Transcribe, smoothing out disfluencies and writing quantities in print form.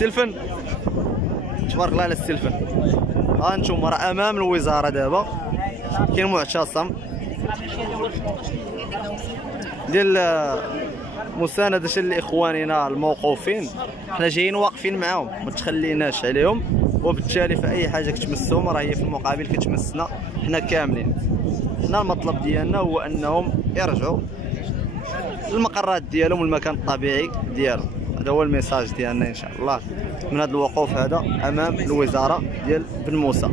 السلفن تبارك الله على السلفن. ها انتم راه امام الوزاره دابا كاين معتصم ديال مساندة لاخواننا الموقوفين. حنا جايين واقفين معاهم ما تخليناش عليهم، وبالتالي في اي حاجه كتمسهم راه هي في المقابل كتمسنا حنا كاملين. حنا المطلب ديالنا هو انهم يرجعوا للمقرات ديالهم والمكان الطبيعي ديالهم. هذا هو الميساج ديالنا ان شاء الله من هذا الوقوف هذا امام الوزاره ديال بن موسى.